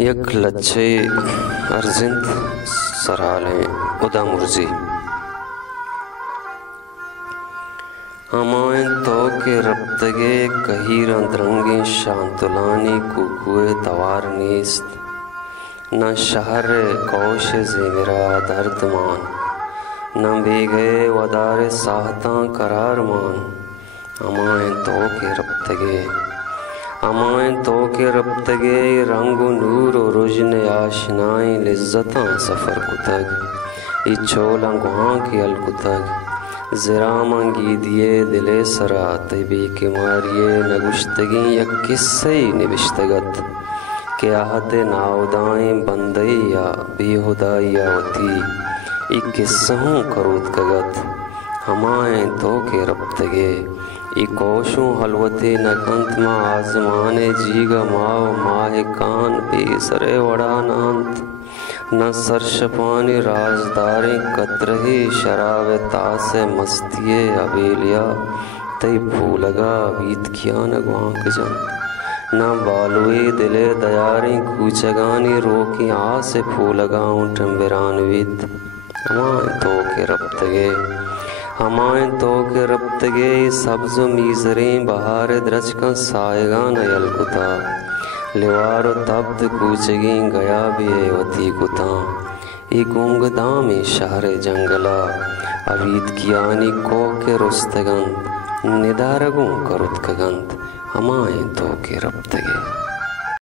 यक लच्छे अर्जिंद सरालें उदा मुर्जी हमाएं तो के रब्तगे कही रंद्रंगे शांतुलानी कुकुए तवार नीस्त न शहर कौश ज़ेमिरा दर्दमान न बेगए वदार साहता करार मान हमाएं तो के रब्तगे रंग नूर और रुजन आशनाएं लिज़्ज़तां सफ़र कुतग इच्छोला गुहां की अलकुतग ज़रामंगी दिए दिले सरा तबी के मारिए नगुश्तगी या किस्से निविश्तगत के आहत नावदाएं बंदई या बेहुदाइया होती एक किस्सों करूत कगत हमाएं तो के रब्तगे इकोशों हलवते नकंत मा आज़माने जीगा माव माह कान बेसरे वड़ानांत न सरशपानी राजदारें कतरही शराब तासे मस्तिये अबेलिया तई भूलगा बीत किया न ग्वांक जंत न बालुए दिले दयारें कूचगानी रोकी आसे फूलगाऊं टम्बरानविद हमाएं तो के रब्तगे सब्ज़ मीज़रें बहार द्रज का सायगान यलकुता लिवारो तब्द कूचगी गया भी वती कुता ए गुंगदा में शहर जंगला अवीत कियानी को के रुस्तगंत निदारगों करुत कगंत हमाएं तो के रब्तगे।